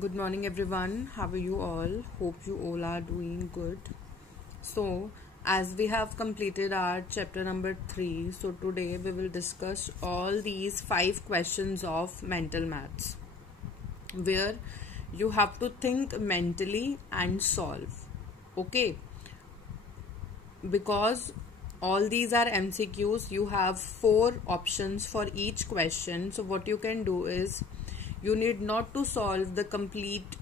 Good morning, everyone. How are you all? Hope you all are doing good. So, as we have completed our chapter number 3, so today we will discuss all these 5 questions of mental maths where you have to think mentally and solve. Okay, because all these are MCQs, you have 4 options for each question. So, what you can do is you need not to solve the complete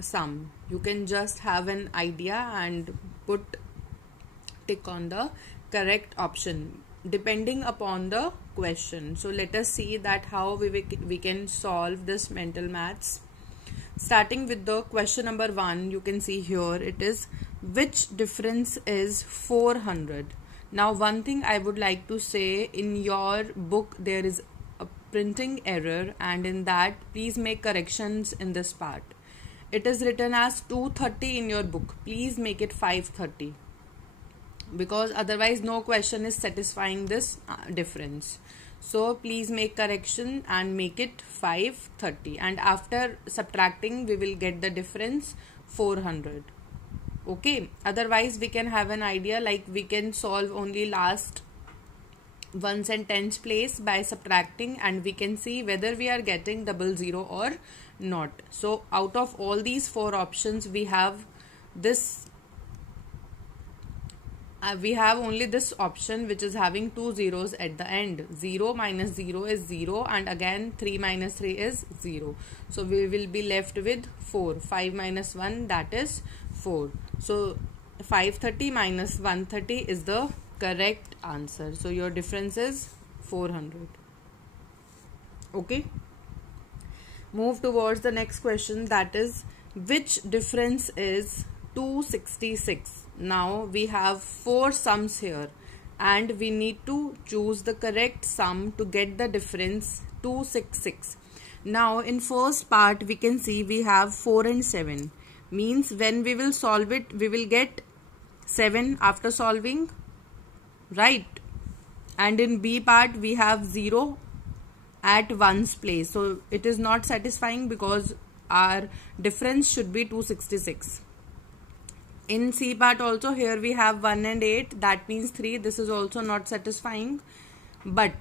sum. You can just have an idea and put tick on the correct option depending upon the question. So let us see that how we can solve this mental maths. Starting with the question number 1, you can see here it is which difference is 400. Now one thing I would like to say, in your book there is a printing error, and in that please make corrections in this part. It is written as 230 in your book. Please make it 530, because otherwise no question is satisfying this difference. So please make correction and make it 530, and after subtracting we will get the difference 400. Okay, otherwise we can have an idea, like we can solve only last ones and tens place by subtracting, and we can see whether we are getting 00 or not. So out of all these 4 options we have this we have only this option which is having 2 zeros at the end. 0 minus 0 is 0, and again 3 minus 3 is 0. So we will be left with 4. 5 minus 1, that is 4. So 530 minus 130 is the correct answer. So your difference is 400. Okay. Move towards the next question, that is which difference is 266. Now we have 4 sums here and we need to choose the correct sum to get the difference 266. Now in first part we can see we have 4 and 7, means when we will solve it we will get 7 after solving, right? And in B part we have 0 at 1's place, so it is not satisfying because our difference should be 266. In C part also, here we have 1 and 8, that means 3. This is also not satisfying. But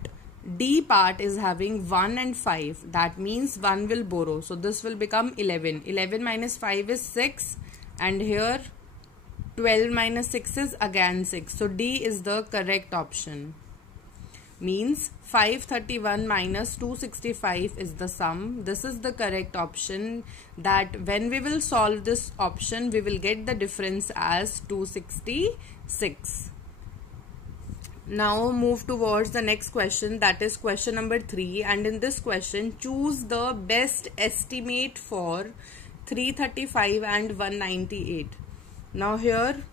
D part is having 1 and 5, that means 1 will borrow. So this will become 11. 11 minus 5 is 6, and here 12 minus 6 is again 6. So D is the correct option. Means 531 minus 265 is the sum. This is the correct option, that when we will solve this option we will get the difference as 266. Now move towards the next question, that is question number 3, and in this question choose the best estimate for 335 and 198. Now here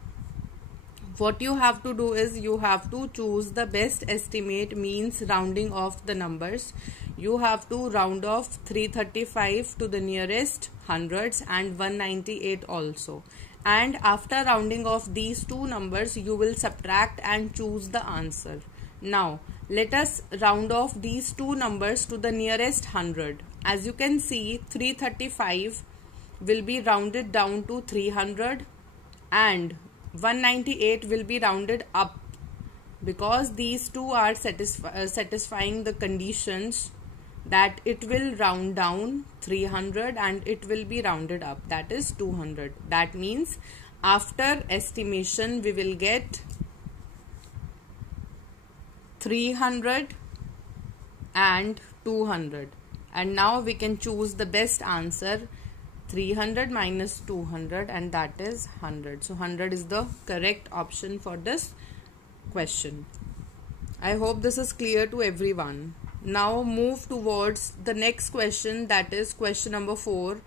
what you have to do is you have to choose the best estimate, means rounding off the numbers. You have to round off 335 to the nearest hundreds and 198 also. And after rounding off these two numbers you will subtract and choose the answer. Now let us round off these two numbers to the nearest 100. As you can see, 335 will be rounded down to 300 and 198 will be rounded up, because these two are satisfying the conditions that it will round down 300 and it will be rounded up, that is 200. That means after estimation we will get 300 and 200, and now we can choose the best answer, 300 minus 200, and that is 100. So 100 is the correct option for this question. I hope this is clear to everyone. Now move towards the next question, that is question number 4.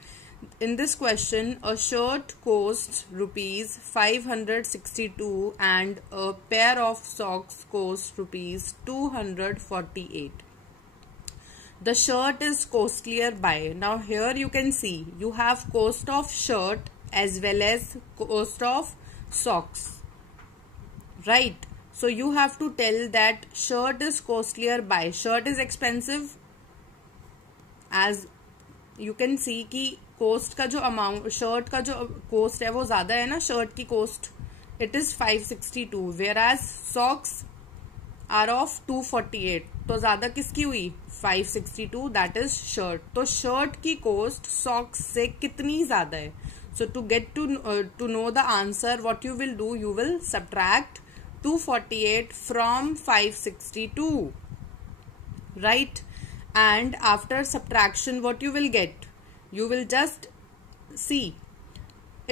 In this question, a shirt costs rupees 562 and a pair of socks costs rupees 248. The shirt is costlier by. Now here you can see you have cost of shirt as well as cost of socks, right? So you have to tell that shirt is costlier by. Shirt is expensive, as you can see ki cost का जो amount, shirt का जो coast है वो ज्यादा है ना, shirt की cost it is 562, whereas socks are of 248, तो ज्यादा किसकी हुई 562, दैट इज शर्ट। तो शर्ट की कोस्ट सॉक्स से कितनी ज्यादा है? So to get to know the answer, what you will do, you will subtract 248 from 562, right? And after subtraction what you will get, you will just see,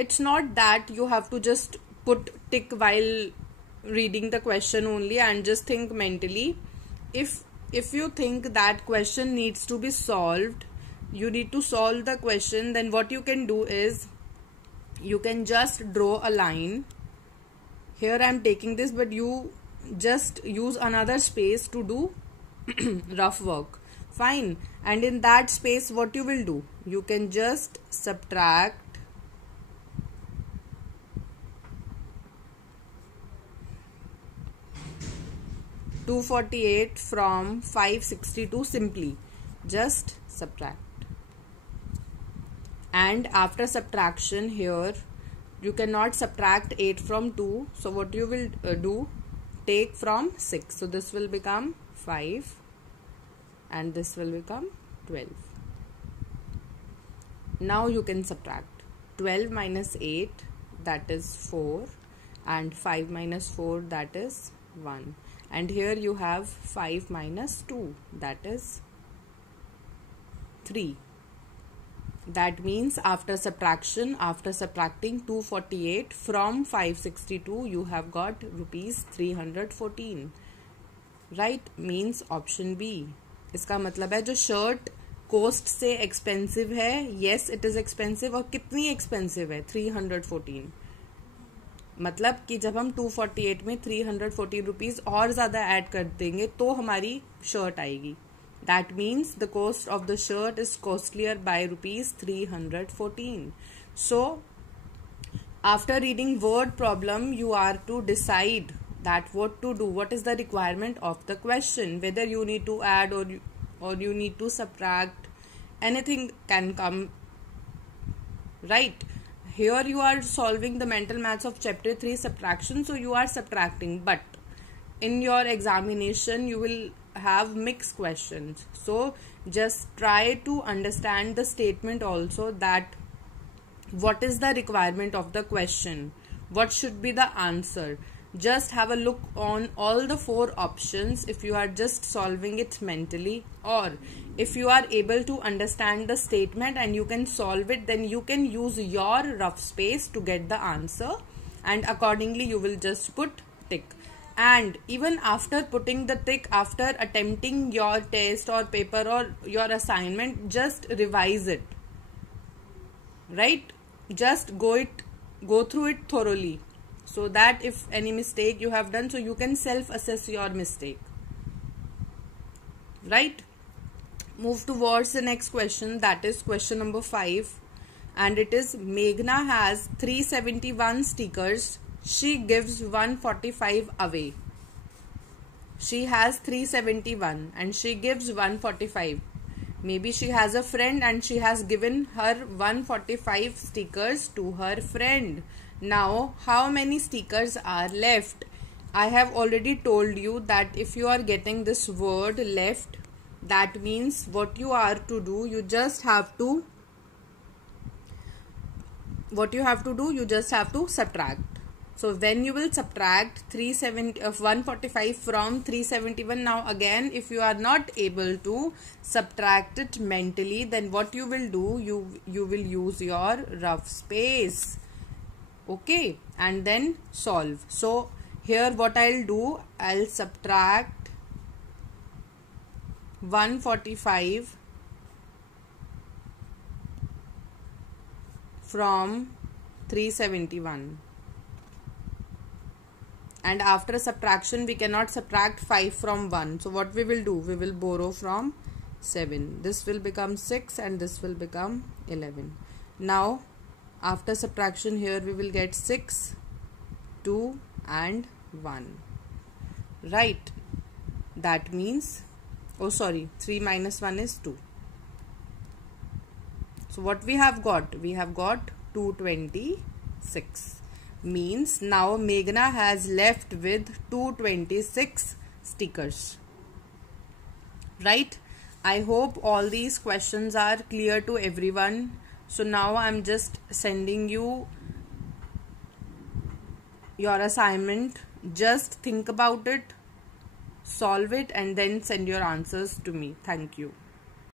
it's not that you have to just put tick while reading the question only and just think mentally. If you think that question needs to be solved, you need to solve the question, then what you can do is you can just draw a line. Here I am taking this, but you just use another space to do rough work. Fine. And in that space what you will do, you can just subtract 248 from 562, simply just subtract. And after subtraction, here you cannot subtract 8 from 2, so what you will do, take from 6, so this will become 5 and this will become 12. Now you can subtract 12 minus 8, that is 4, and 5 minus 4, that is 1, and here you have 5 minus 2, that is 3. That means after subtraction, after subtracting 248 from 562, you have got rupees 314. Right? Means option B. इसका मतलब है जो shirt coast से expensive है, yes it is expensive, और कितनी expensive है 314. मतलब कि जब हम 248 में 314 रुपीज और ज्यादा ऐड कर देंगे तो हमारी शर्ट आएगी. That means the cost of the shirt is costlier by rupees 314. So, after reading word problem, you are to decide that what to do, what is the requirement of the question, whether you need to add or you need to subtract, anything can come, right? Here you are solving the mental maths of chapter 3 subtraction, so you are subtracting, but in your examination you will have mixed questions, so just try to understand the statement also, that what is the requirement of the question, what should be the answer. Just have a look on all the 4 options if you are just solving it mentally, or if you are able to understand the statement and you can solve it, then you can use your rough space to get the answer, and accordingly you will just put tick. And even after putting the tick, after attempting your test or paper or your assignment, just revise it, right? Just go through it thoroughly, so that if any mistake you have done, so you can self-assess your mistake, right? Move towards the next question, that is question number 5, and it is Meghna has 371 stickers. She gives 145 away. She has 371 and she gives 145. Maybe she has a friend and she has given her 145 stickers to her friend. Now, how many stickers are left? I have already told you that if you are getting this word left, that means what you are to do, you just have to subtract. So when you will subtract 145 from 371, now again if you are not able to subtract it mentally, then what you will do, you will use your rough space, okay, and then solve. So here what I'll do, I'll subtract 145 from 371. And after subtraction we cannot subtract 5 from 1, so what we will do, we will borrow from 7. This will become 6 and this will become 11. Now after subtraction, here we will get 6, 2 and 1, right? That means, 3 minus 1 is 2. So what we have got? We have got 226. Means now Meghna has left with 226 stickers. Right? I hope all these questions are clear to everyone. So now I'm just sending you your assignment. Just think about it, solve it, and then send your answers to me. Thank you.